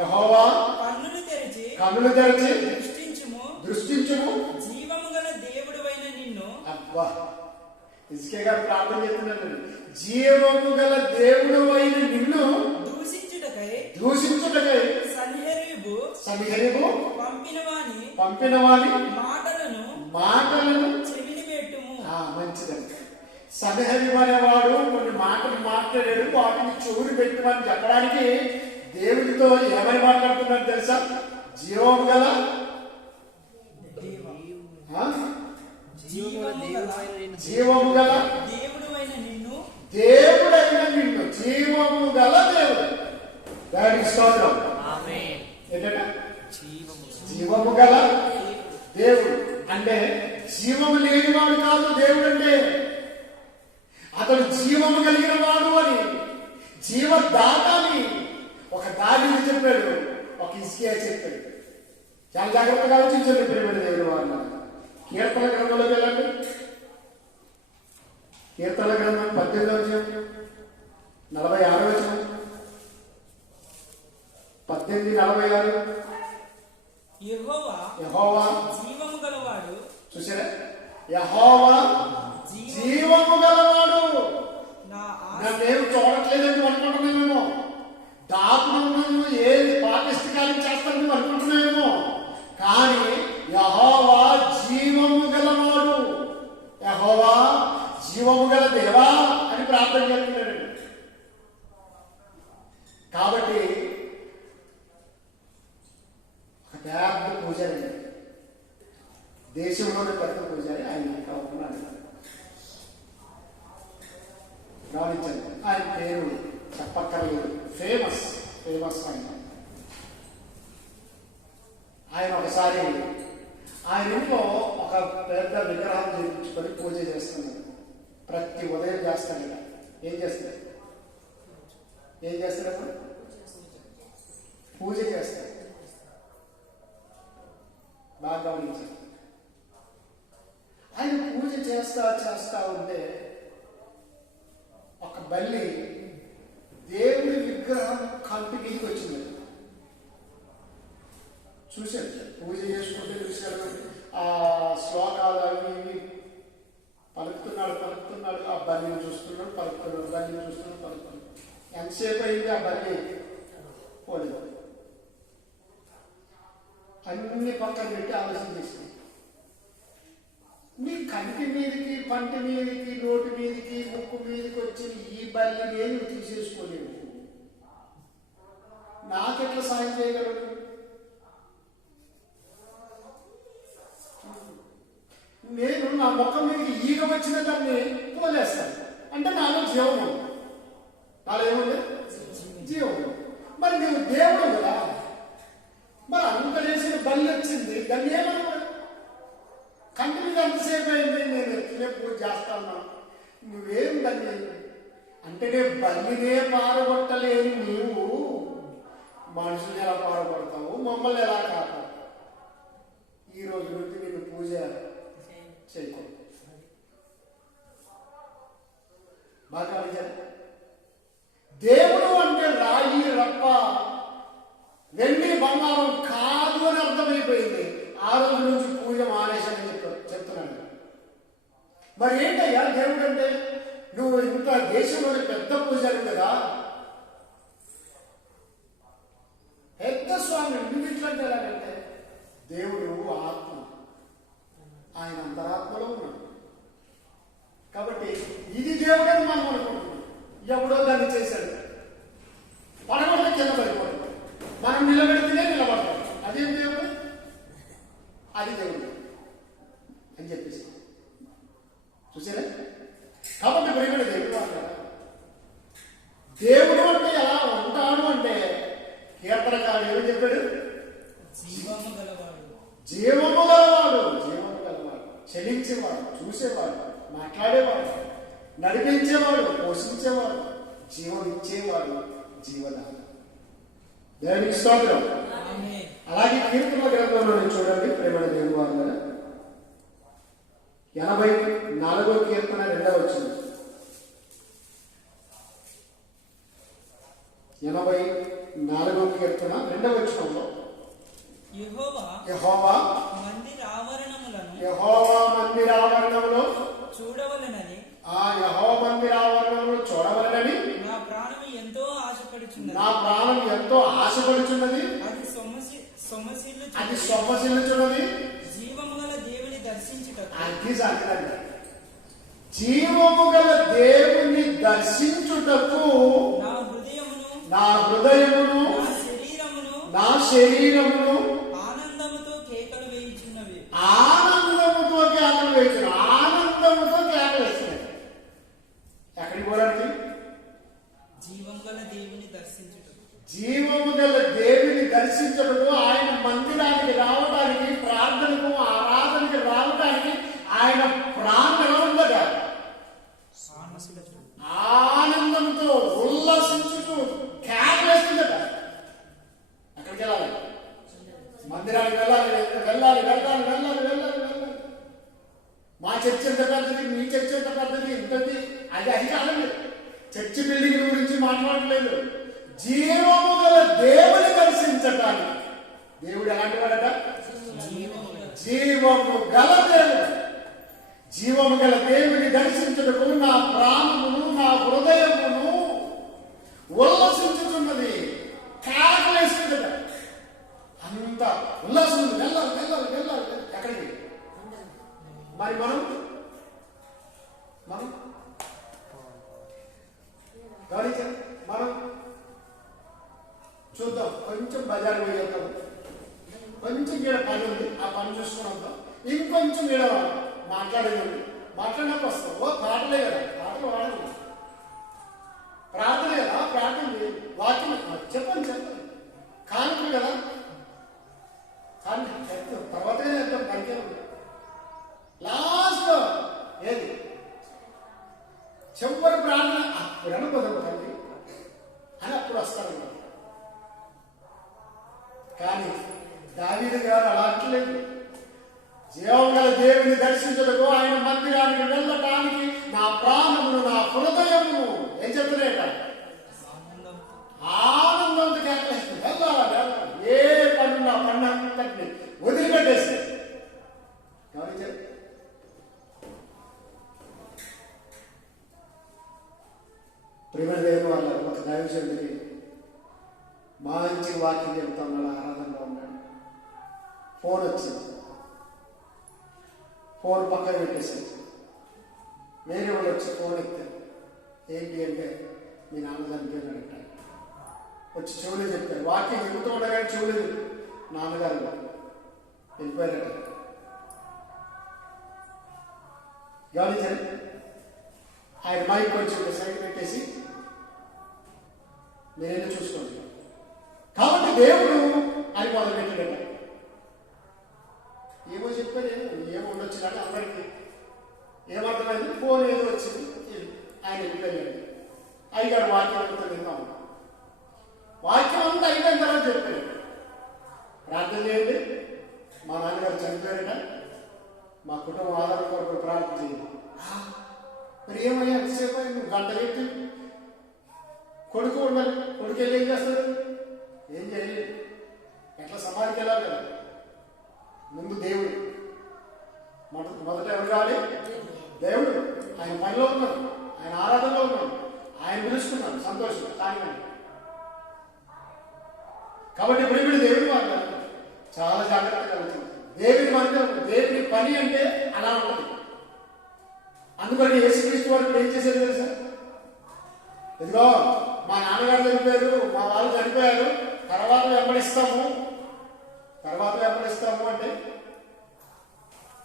యెహోవా కన్నులు తెరిచి దృష్టించుము. జీవము గల దేవుడవైన నిన్ను. అబ్బా, హిజ్కియా గారు ప్రార్థన చేస్తున్నారు. జీవము గల దేవుడవైన నిన్ను దూషించుటకై సన్హెరీబు పంపిన వాని మాటలను చెవిని పెట్టుము. మంచిదండి. సన్హెరీబు అనేవాడు కొన్ని మాటలు మాట్లాడాడు, వాటిని చెవులు పెట్టమని చెప్పడానికి దేవుడితో ఏమని మాట్లాడుతున్నాడు తెలుసా? జీవము గల దేవుడైన నిన్ను. జీవము గల దేవుడు. దానికి స్తోత్రం. ఏంటంటే జీవము గల దేవుడు అంటే జీవము లేనివాడు కాదు దేవుడు అంటే. అతడు జీవము కలిగిన వాడు అని, జీవదాత అని ఒక దావీదు చెప్పాడు, ఒక హిజ్కియా చెప్పాడు. చాలా జాగ్రత్తగా ఆలోచించండి ప్రియమైన దేవుడు వారు. కీర్తన గ్రంథంలోకి వెళ్ళండి. కీర్తన గ్రంథం 18వ అధ్యాయం 46వ వచనం. 18:46. యెహోవా జీవము గలవాడు. చూసారా? యెహోవా జీవము గలవాడు. నన్నేం చూడట్లేదని అనుకుంటున్నామేమో, దాపుడు ఏది పాకిస్తాన్ చేస్తాను నువ్వు అనుకుంటున్నామేమో, కానీ యెహోవా జీవము గలవాడు. యెహోవా జీవము గల దేవా అని ప్రార్థన చేస్తున్నాడు. కాబట్టి ఒక పెద్ద పూజారి, దేశంలోనే పెద్ద పూజారి ఆయన ఇంకా ఉన్నాడు. గమనించండి, ఆయన పేరు చెప్పక్కర్లేదు, ఫేమస్ ఆయన ఒకసారి ఆయన ఇంట్లో ఒక పెద్ద విగ్రహం చేయించుకొని పూజ చేస్తున్నాడు. ప్రతి ఉదయం చేస్తాడు. ఏం చేస్తాడు? పూజ చేస్తాడు. బాగా గమనించాడు. ఆయన పూజ చేస్తా ఉంటే ఒక బల్లి దేవుడి విగ్రహం కంటి మీదకి వచ్చింది. చూశాడు, పూజ చేసుకుంటే చూశాడు. ఆ శ్లోకాలు అవి ఇవి పలుకుతున్నాడు. ఆ బల్లిని చూస్తున్నాడు, పలుకుతున్నాడు. ఎంతసేపు అయింది ఆ బల్లి పోలేదు. అన్ని పక్కన పెట్టి ఆలోచన చేసింది. నీ కంటి మీదకి, పంటి మీదకి, నోటి మీదకి, ముక్కు మీదకి వచ్చిన ఈ బల్లిని నువ్వు తీసేసుకోలేవు. నాకెట్లా సాయం చేయగలడు? నేను నా ముఖం మీదకి ఈగ వచ్చిన దాన్ని పోలేస్తాను అంటే నాలో జీవం ఉంది. నాలో ఏముంది? జీవం. మరి నువ్వు దేవుడు కదా, మరి అంత చేసిన బలి వచ్చింది, దాన్ని ఏమన్నా కంటి మీద అంతసేపు అయింది, నేను ఎట్లనే పూజ చేస్తాను, నువ్వేం దాన్ని అంటే బలినే పారగొట్టలేని నీవు మనుషుని ఎలా పారగొడతావు, మమ్మల్ని ఎలా కాపాడు? ఈ రోజు నుండి నేను పూజ చేయకూడదు. బాగా అడిగారు. దేవుడు అంటే రాయి రప్ప వెండి బంగారం కాదు అని అర్థమైపోయింది. ఆ రోజు నుంచి పూజ మానేశానని చెప్తున్నాడు. మరి ఏంటయ్యా దేవుడు అంటే? నువ్వు ఇంత దేశంలోని పెద్ద పూజారి కదా, పెద్ద స్వామి, నువ్వు ఇట్లంటే ఎలాగంటే దేవుడు ఆత్మ, ఆయన అంతరాత్మలో ఉన్నాడు. కాబట్టి ఇది దేవుడని మనం అనుకుంటున్నాం. ఎవడో దాన్ని చేశాడు, పడగొడితే కింద పడిపోతుంది, మనం నిలబెడితేనే నిలబడతాం. అదేం దేవుడు? అది దేవుడు అని చెప్పేసి చూసారా? కాబట్టి ప్రియమైన దేవుడు అంటారు, దేవుడు అంటే ఎలా ఉంటాడు అంటే కీర్తనకారుడు ఏమని చెప్పాడు? జీవము గలవాడు, జీవము గలవాడు, జీవము గలవాడు, చలించేవాడు, చూసేవాడు, మాట్లాడేవాడు, నడిపించేవాడు, పోషించేవాడు, జీవం ఇచ్చేవాడు, జీవదాత. దేవునికి స్తోత్రం. ఆమేన్. అలాగే కీర్తన గ్రంథంలో చూడండి ప్రేమైన దేవుడు వాళ్ళ 84వ కీర్తన 2వ వచనం. 84వ కీర్తన 2వ వచనంలో యెహోవా మందిర ఆవరణములో చూడవలెనని, ఆ యెహోవా మందిర ఆవరణములో చూడవలెనని నా ప్రాణము ఎంతో ఆశపడుచున్నది. నా ప్రాణం ఎంతో ఆశపడుచున్నది. అది సొమ్మసిల్లుచున్నది. జీవము గల దేవుని దర్శించుటకు, జీవము గల దేవుని దర్శించుటకు నా హృదయమును నా శరీరమును ఆనందముతో కేకలు వేయుచున్నవి. ఆనందముతో కేకలు వేస్తున్నారు. ఆనందముతో కేకలు వేస్తున్నారు. ఎక్కడికి పోవడానికి? జీవము గల దేవుని దర్శించుటకు. జీవము గల దేవుని దర్శించుటకు, ఆయన మందిరానికి రావడానికి, ప్రార్థనకు ఆరాధనకి రావడానికి ఆయన ప్రార్థన ఉండగా ఆనందంతో ఉల్లాసించుతూ కేకలేస్తుందట. ఎక్కడికి వెళ్ళాలి? మందిరానికి వెళ్ళాలి, వెళ్ళాలి, వెళ్ళాలి, వెళ్ళాలి, వెళ్ళాలి, వెళ్ళాలి. మా చర్చ ఎంత పెద్దది, మీ చర్చ ఎంత పెద్దది, ఇంతది, అది కాదండి. చర్చి బిల్డింగ్ గురించి మాట్లాడలేదు. జీవము గల దేవుని దర్శించటానికి. దేవుడు ఎలాంటి వాడట? జీవము గల దేవుడు. జీవము గల దేవుని దర్శించుటకు నా ప్రాణమును నా హృదయమును ఉల్లసించుతున్నది, కేకలేస్తుందట. అంత ఉల్లాసం ఉంది. వెళ్ళాలి, వెళ్ళాలి, వెళ్ళాలి. ఎక్కడికి? మరి మనం గమనించండి. మనం చూద్దాం, కొంచెం బజార్ పోయేద్దాం, కొంచెం గీడ పని ఉంది, ఆ పని చూసుకుని వద్దాం. ఇంకొంచెం గీడ మాట్లాడేది, మాట్లాడినాక వస్తాం. ఓ పాటలే కదా, పాటలు వాడదు, ప్రార్థన కదా, ప్రార్థన వాక్యం చెప్పండి, చెప్పండి, కానుకలు కదా, కానీ తర్వాతనే చెప్తాం. పనికే ఉంది. లాస్ట్ ఏది చివరి ప్రార్థన అప్పుడు అనుకోదాం తండ్రి అని అప్పుడు వస్తారన్నమాట. కానీ దావీదు గారు అలా అంటలేదు. జీవం గల దేవుని దర్శించటకు, ఆయన మందిరానికి వెళ్ళటానికి నా ప్రాణమును నా హృదయమును ఏం చెప్తున్నాయట? ఆనందంతో కేకలేస్తుంది. వెళ్ళాలి, వెళ్ళాలి. ఏ పన్ను నా పన్ను అంతటిని వదిలిపెట్టేస్తే గమనించారు. ప్రేమ దేవుని వాళ్ళ ఒక దైవజనుడికి మంచి వాక్యం చెప్తాం, వాళ్ళ ఆరాధనలో ఉన్నాడు. ఫోన్ వచ్చింది. ఫోన్ పక్కన పెట్టేసి వేరే వాళ్ళు వచ్చి ఫోన్ ఎత్తారు. ఏంటి అంటే మీ నాన్న చనిపోయినాడు అంటారు. వచ్చి చెవులు చెప్పారు. వాక్యం చెబుతూ ఉండగానే చెవులు నాన్నగారు వెళ్ళిపోయారట. గమనించండి. ఆయన మైక్ కొంచెం సైడ్ పెట్టేసి నేనే చూసుకోండి. కాబట్టి దేవుడు అని మొదలుపెట్టాడట. ఏమో చెప్పాను, ఏమో ఉండొచ్చు కానీ అందరికీ ఏమర్థమైంది, ఫోన్ ఏదో వచ్చింది, ఆయన వెళ్ళిపోయాడు. అయ్యగారు వాక్యం అంతా విన్నాం. వాక్యం అంతా అయిపోయిన తర్వాత చెప్పాడు, ప్రార్థన చేయండి, మా నాన్నగారు చనిపోయారట, మా కుటుంబం ఆధారం కొరకు ప్రార్థన చేయండి. మరి ఏమయ్యా ఎంతసేపు అయింది, గంట పెట్టి కొడుకు ఉండాలి, కొడుకు వెళ్ళి ఏం చేస్తాడు, ఏం చేయలేదు. ఎట్లా సమాధికి వెళ్ళాలి కదా, ముందు దేవుడు, మొదట ఎవరు కావాలి, దేవుడు. ఆయన పనిలో ఉన్నాడు, ఆయన ఆరాధనలో ఉన్నాడు, ఆయన పిలుచుకున్నాడు, సంతోషం కానీ. కాబట్టి ఇప్పుడు దేవుడి వాళ్ళు చాలా జాగ్రత్తగా ఉంటుంది. దేవుడి మందిరం, దేవుడి పని అంటే అలా ఉంటుంది. అందుకని యేసుక్రీస్తు వారు ఏం చేశారు తెలుసా, ఇదిగో మా నాన్నగారు చనిపోయారు, మా వాళ్ళు చనిపోయారు, తర్వాత వెంబడిస్తాము అంటే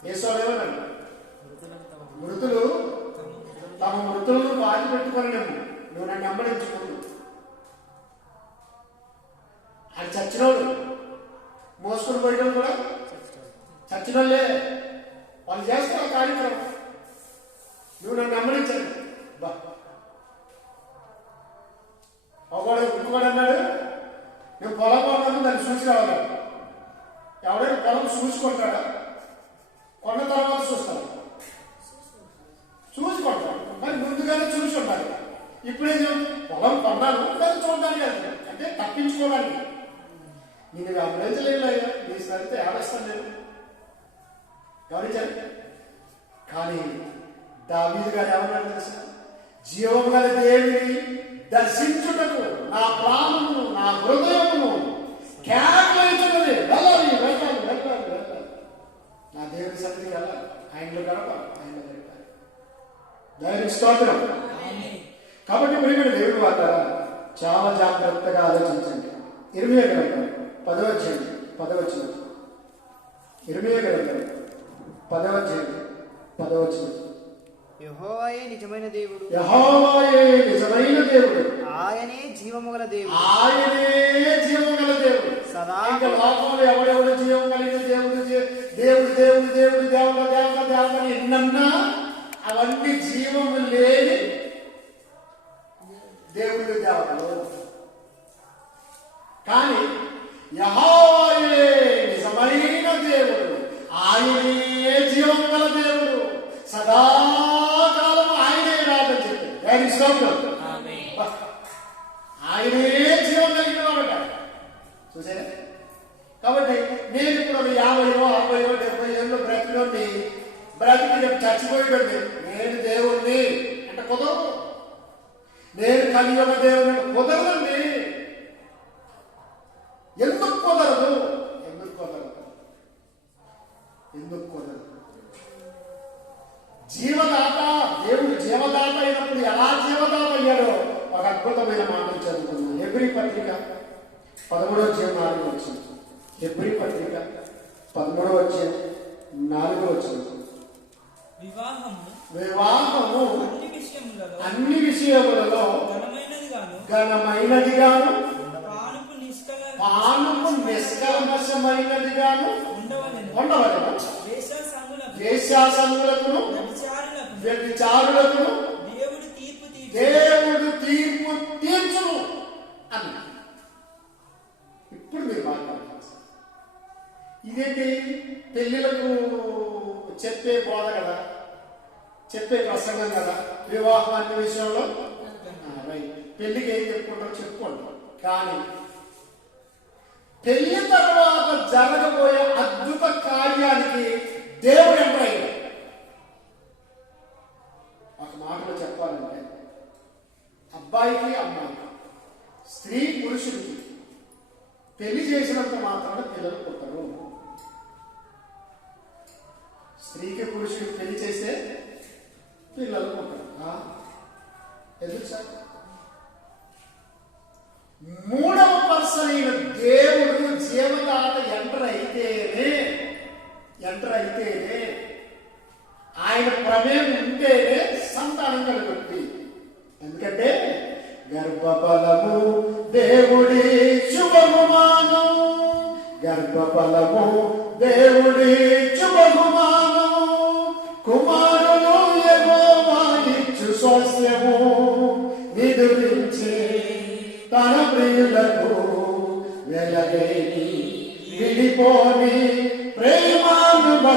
యేసు ఏమన్నాడు, మృతులు తమ మృతులను బాధ పెట్టుకొని నువ్వు నన్ను వెంబడించుకోడు. అది చచ్చినోడు, మోసుకొని పోయడం కూడా చచ్చినోళ్ళే, వాళ్ళు చేస్తారు కార్యక్రమం. నువ్వు నన్ను వెంబడించండి. ఇంకొకడు అన్నాడు, నేను పొలం కొన్నాను, దాన్ని చూసి రావాలి. ఎవడైనా పొలం చూసుకుంటాడా, కొన్న తర్వాత చూస్తాడు, చూసుకుంటాడు. మరి ముందుగానే చూసి ఉండాలి. ఇప్పుడేం పొలం కొన్నాను దాన్ని చూడడానికి వెళ్తాను అంటే తప్పించుకోవడానికి. నేను గమనించలేదు అయ్యా, నీ సరితే ఆడేస్తాను నేను, గమనించాలి. కానీ దావీదు గారు ఏమన్నాడు తెలుసా, జీవం గల దేవుని దర్శించుటకు నా ప్రాణమును నా హృదయమును కేటాయించున్నది. వెళ్ళాలి వెళ్ళాలి వెళ్ళాలి వెళ్ళాలి, నా దేవుని సన్నిధికి వెళ్ళాలి, ఆయనలో గడపాలి, ఆయనలో గడపాలి. దేవుని స్తోత్రం. కాబట్టి ప్రియమైన దేవుడి వార్త చాలా జాగ్రత్తగా ఆలోచించండి. ఇర్మియా గ్రంథం 10వ అధ్యాయం 10వ వచనం. ఇర్మియా గ్రంథం 10వ అధ్యాయం 10వ వచనం. యెహోవాయే నిజమైన దేవుడు, యెహోవాయే నిజమైన దేవుడు, ఆయనే జీవము గల దేవుడు, ఆయనే జీవము గల దేవుడు. సదా ఇంకా లోకంలో ఎవడెవడు జీవం కలిగిన దేవుడు దేవుడు దేవుడు దేవుడు దేవత దేవత దేవతని ఎన్నన్నా అవన్నీ జీవము లేని దేవుడు దేవతలు. కానీ యెహోవాయే నిజమైన దేవుడు, ఆయనే జీవం గల దేవుడు, సదాకాలం ఆయనే రాదని చెప్పాడు. దాని స్తోత్రం. ఆయనే జీవం కలిగిన వాడట. చూసారా? కాబట్టి నేను ఇప్పుడు 50, 60, 70 ఏళ్ళు బ్రతికి రేపు చచ్చిపోయేటండి నేను దేవుణ్ణి అంటే కుదరదు. నేను కలియుగ దేవుని కుదరదండి. ఎందుకు కుదరదు? జీవదాత, దేవుడు జీవదాత అయినప్పుడు ఎలా జీవదాత అయ్యాడో ఒక అద్భుతమైన మాటలు చదువుతుంది. హెబ్రీ పత్రిక 13వ అధ్యాయం 4వ వచనం. హెబ్రీ పత్రిక 13వ అధ్యాయం 4వ వచనం. వివాహము అన్ని విషయములలో ఘనమైనది గాను పానుపు నిష్కల్మషమైనది గాను ఉండవలెను. వేశ్యాసంగులకును వ్యభిచారులకును దేవుడు తీర్పు తీర్చును అన్న. ఇప్పుడు మీరు మాట్లాడాలి. ఇదేంటి పెళ్లిలకు చెప్పే బోధ కదా, చెప్పే ప్రసంగం కదా. వివాహం అనే విషయంలో పెళ్లికి ఏం చెప్పుకుంటారో చెప్పుకోండి. కానీ పెళ్లి తర్వాత జరగబోయే అద్భుత కార్యానికి దేవుడు ఎంటర్ అయ్యాడు. ఒక మాటలో చెప్పాలంటే అబ్బాయికి అమ్మాయికి, స్త్రీ పురుషుడికి పెళ్లి చేసినంత మాత్రాన పిల్లలు పుట్టరు. స్త్రీకి పురుషుడికి పెళ్లి చేస్తే పిల్లలు పుట్టరు. ఎందుకు సార్? మూడవ పర్సన్ అయిన దేవుడు జీవదాత ఎంటర్ అయితేనే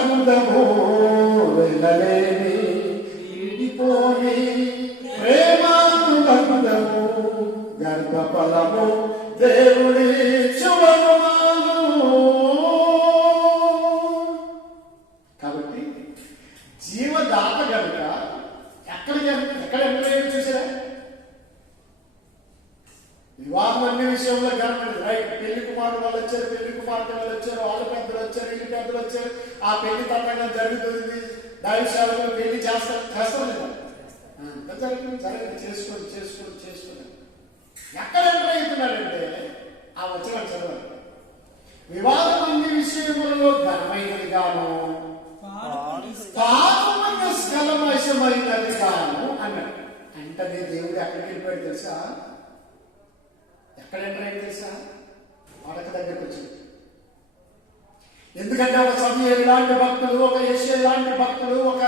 బంధము వెళ్ళలేని విడిపోని ప్రేమానుబంధము గర్భఫలము దేవుడి శుభమాను. కాబట్టి జీవదాత కనుక ఎక్కడ ఎంటర్ చూసారా? వివాహం అన్ని విషయంలో గవర్నమెంట్ రైట్. పెళ్లి కుమారుడు వాళ్ళు వచ్చారు, పెళ్లి కుమార్తె వాళ్ళు వచ్చారు, వాళ్ళ పెద్దలు వచ్చారు, ఇల్లు పెద్దలు వచ్చారు. ఆ పెళ్లి తప్పగా జరుగుతుంది. దైవశాలలో పెళ్లి చేస్తారు లేదా? జరగదు. చేసుకొని ఎక్కడ ఎంటర్ అవుతున్నాడంటే ఆ వచ్చిన చదవాలి. వివాహం అన్ని విషయములలో ఘనమైనది గాను పాపమైన స్కలమశమైనది గాను అన్నాడు. అంటే దేవుడు ఎక్కడికి వెళ్ళిపోయాడు తెలుసా? ఎక్కడ ఎంటర్ అయ్యి తెలుసా? వాడక దగ్గరకు వచ్చింది. ఎందుకంటే ఒక సమూయేలు లాంటి భక్తులు, ఒక యెషయా లాంటి భక్తులు, ఒక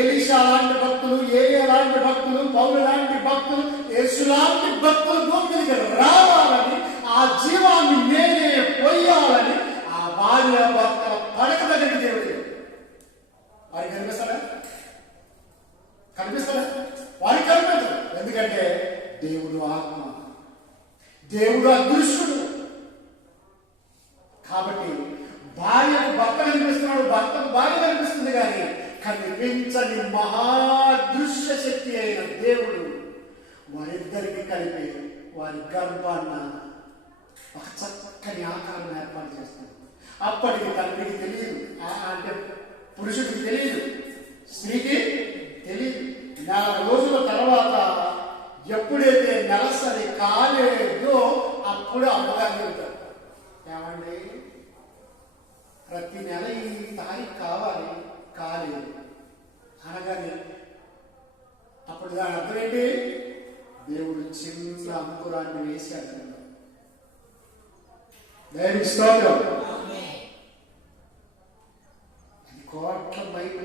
ఎలీషా లాంటి భక్తులు, ఏలియా లాంటి భక్తులు, పౌలు లాంటి భక్తులు, యేసు లాంటి భక్తులు భూమి మీదకి రావాలని, ఆ జీవాన్ని నేనే పొయ్యాలని ఆ భార్య భర్తల పడక దగ్గరికి దేవుడు వారికి కనిపిస్తాడా? వారికి కనిపించదు. ఎందుకంటే దేవుడు ఆత్మ, దేవుడు అదృశ్యుడు. కాబట్టి భార్యకు భర్త కనిపిస్తున్నాడు, భర్తకు భార్య కనిపిస్తుంది. కానీ కనిపించని మహాదృశ్య శక్తి అయిన దేవుడు వారిద్దరికి కలిపి వారి గర్భాన్న ఒక చక్కని ఆకారం ఏర్పాటు చేస్తాడు. అప్పటికి తండ్రికి తెలియదు, అంటే పురుషుడికి తెలియదు, స్త్రీకి తెలియదు. 4 రోజుల తర్వాత ఎప్పుడైతే నెలసరి కాలేదో అప్పుడు అమ్మగారు చెబుతారు, ఏమండి ప్రతి నెల ఈ తారీఖు కాలేదు అనగానే అప్పుడు దాని అర్థం ఏంటి? దేవుడు చిన్న అంకురాన్ని వేసి అంటున్నాడు. దేవునికి స్తోత్రం. అది కోట్ల మైలు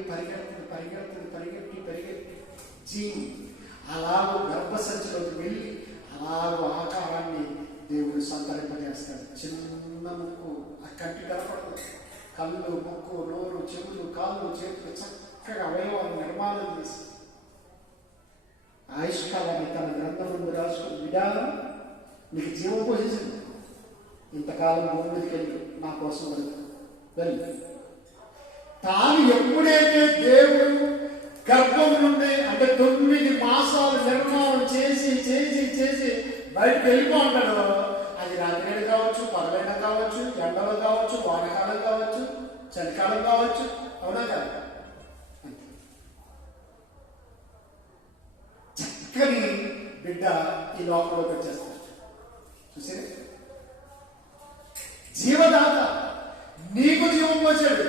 పరిగెత్తి జీవి అలాగూ గర్భసంచిలోకి వెళ్ళి అలాగూ ఆకారాన్ని దేవుడు సంతరింపజేస్తాడు. చిన్న ముక్కు, ఆ కంటి కనపడదు, కళ్ళు, ముక్కు, నోరు, చెవులు, కాళ్ళు, చేతులు చక్కగా అవయవాన్ని నిర్మాణం చేసి ఆయుష్కాలాన్ని తన గ్రంథం ముందు రాసుకుని, బిడ్డా నీకు జీవం పోషించింది, ఇంతకాలం భూమి మీదకి వెళ్ళి నా కోసం వెళ్ళి తాను ఎప్పుడైతే దేవుడు గర్భం నుండి అంటే 9 మాసాలు నిర్మాణం చేసి బయటకు వెళ్ళిపోతాడో, అది రాత్రి కావచ్చు, పగలైనా కావచ్చు, ఎండలో కావచ్చు, వానకాలం కావచ్చు, చలికాలం కావచ్చు, అవునా కదా? చక్కని బిడ్డ ఈ లోకంలోకి వచ్చేస్తాడు. చూసే జీవదాత నీకు జీవం పోచాడు,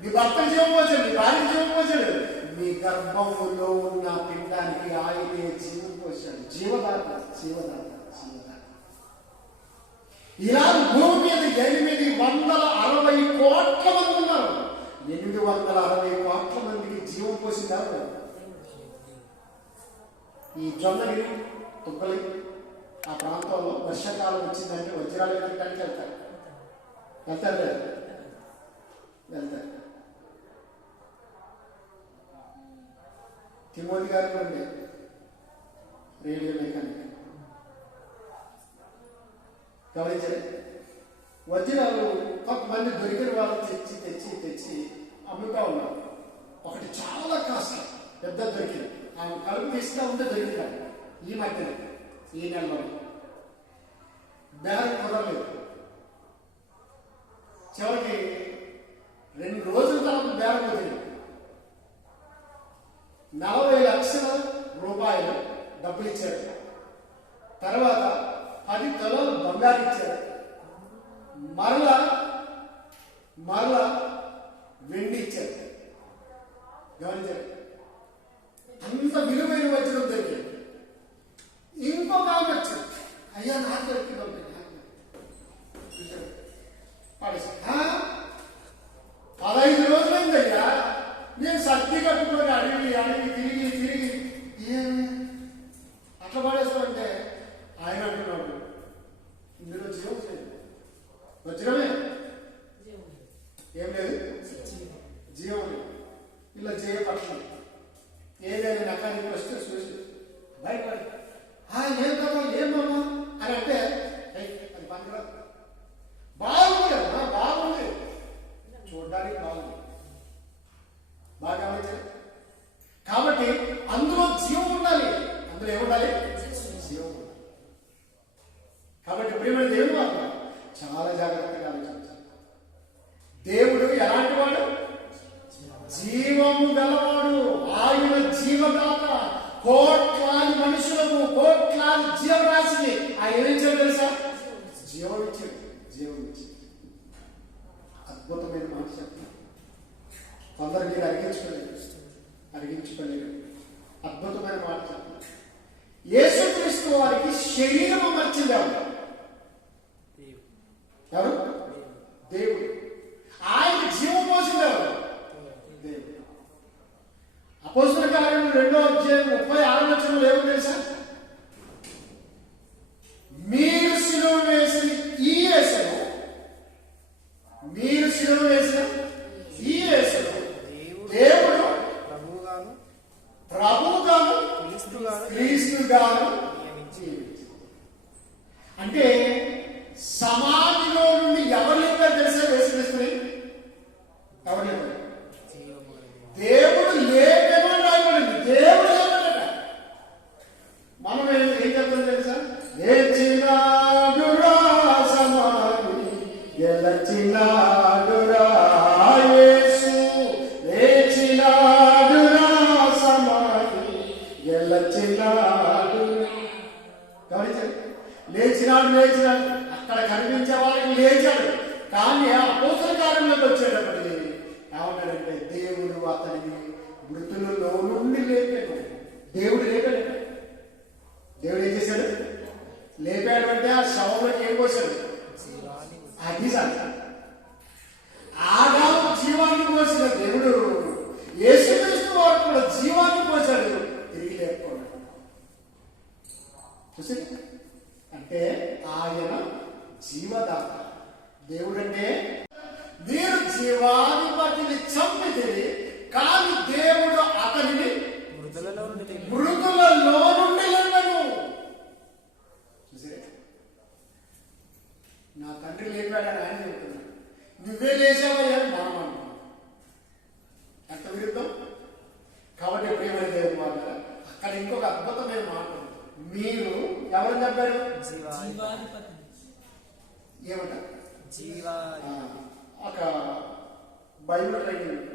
నీ భర్త జీవం పోచాడు, నీ భార్య జీవం పోచాడు, నీ గర్భంలో ఉన్న పిండానికి ఆయనే జీవం పోశాడు. జీవదాత. ఇలా భూమి మీద 860 కోట్ల మంది ఉన్నారు. 860 కోట్ల మందికి జీవం పోసిందారు. ఈ జొన్నగిరి, తుప్పలి ఆ ప్రాంతంలో వర్షాకాలం వచ్చిందంటే వజ్రాలు వెతకడానికి వెళ్తారు. తిమోతి గారు ఉండే రేడియో మెకానిక్ గమనించారు. వజ్రాలు కొంతమంది దొరికిన వాళ్ళు తెచ్చి అమ్ముతా ఉన్నారు. ఒకటి చాలా కాస్ట్ పెద్ద దొరికింది, ఆమె కలుపు తీస్తూ ఉంటే దొరికింది. ఈ మధ్యన ఈ నెలలో బేరం కుదరలేదు. చివరికి 2 రోజుల తర్వాత బేరం కుదిరింది. 40 లక్షల రూపాయలు డబ్బులు ఇచ్చారు. తర్వాత 10 తులాలు బంగారు ఇచ్చారు. మరలా వెండి ఇచ్చారు. గమనించారు. అంత విలువైన వజ్రం దొరికింది. ఇంకొక ఆమె వచ్చారు, అయ్యా నాకు దొరికింది పడేసి 15 రోజులైందయ్యా నేను సర్ది కట్టుకొని అడిగి తిరిగి అట్లా పడేస్తామంటే ఆయన అంటున్నాడు, ఇందులో జీవం లేదు, వజ్రమే ఏం లేదు, జీవం ఇలా చేయబడుతుంది. ఏదైనా మెకానిక్ వస్తే చూసి భయపడి ఏమమ్మా అని అంటే అది పనికిరాదు. బాగుంది అమ్మా, బాగుంది, చూడడానికి బాగుంది, బాగా ఉంది. కాబట్టి అందులో జీవం ఉండాలి. అందులో ఏముండాలి? జీవం ఉండాలి. కాబట్టి ప్రియమైన దేవుడు వాళ్ళు చాలా జాగ్రత్తగా ఆలోచించాలి. దేవుడు ఎలాంటి వాడు? జీవము గలవాడు. ఆయన జీవదాత. కోట్లాది మనుషులకు, కోట్లాది జీవరాశిని ఆయన ఏం ఇచ్చాడు తెలుసా? జీవం ఇచ్చాడు. జీవం ఇచ్చాడు. అద్భుతమైన మాట చెప్తాను. కొందరు మీరు అరిగించుకోలేరు. అద్భుతమైన మాట చెప్తాను. యేసుక్రీస్తు వారికి శరీరం అమర్చింది ఎవరు? దేవుడు. ఆయన జీవం పోసింది ఎవరు? దేవుడు. అపోస్తలుల కార్యములు 2వ అధ్యాయం 36వ వచనంలో ఏమో తెలుసా? మీరు శిలువ వేసిన ఈ యేసును, మీరు శిలువ వేసిన ఈ యేసును దేవుడు ప్రభువుగాను క్రీస్తుగాను అంటే సమాధిలో నుండి ఎవరు లేపారు తెలుసా? యేసుక్రీస్తుని ఎవరు లేపారు? దేవుడు లేపేమని రాయబడింది. దేవుడు లేపాడట. మనం ఏం చెప్తాం తెలుసా? లేచినాడురా సమాధి గెలచినాడురా యేసు, లేచినాడురా సమాధి గెలచినాడు. గమనించండి, లేచినాడు. అక్కడ కనిపించే వాళ్ళకి లేచాడు. కానీ ఆ అపోస్తలుల కార్యంలోకి వచ్చేటప్పటికి ఏమన్నాడంటే దేవుడు అతనిని మృతులలో నుండి లేపాడు. దేవుడు లేపాడు. దేవుడు ఏం చేశాడు? లేపాడు అంటే ఆ శవంలోకి ఏం పోసాడు? అది ఆదాము జీవాన్ని పోసిన దేవుడు యేసుక్రీస్తు వారు కూడా జీవాన్ని పోసాడు, తిరిగి లేపుకున్నాడు. చూసి అంటే ఆయన జీవదాత. దేవుడు అంటే మీరు జీవాధిపతిని చంపితే కానీ దేవుడు అతనిని మృతులలో నుండి లేపను. చూసే, నా తండ్రి లేపాడని ఆయన చెబుతున్నాడు. నువ్వే లేచావయ్యా అని మనం అంటున్నాం. ఎంత విరుద్ధం. కాబట్టి ప్రియమైన దేవుడు మాట అక్కడ ఇంకొక అద్భుతమైన మాట. మీరు ఎవరు చెప్పారు? ఏమంట? ఒక బైబిల్ ట్రైనింగ్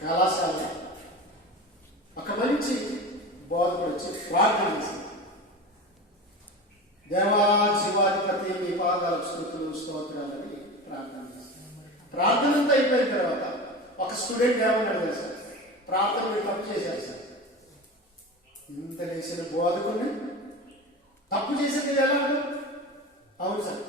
కళాశాల ఒక మంచి బోధకుడు వచ్చి ప్రార్థన చేసింది. దేవా జీవాధిపతి మీ పాదాలకు స్తుతులు స్తోత్రాలని ప్రార్థన చేసింది. ప్రార్థన అంతా అయిపోయిన తర్వాత ఒక స్టూడెంట్ ఏమన్నాడు తెలుసా? ప్రార్థన మీరు తప్పు చేశారు సార్. ఇంత లేచిన బోధకుడిని తప్పు చేసేది ఎలా? అవును సార్,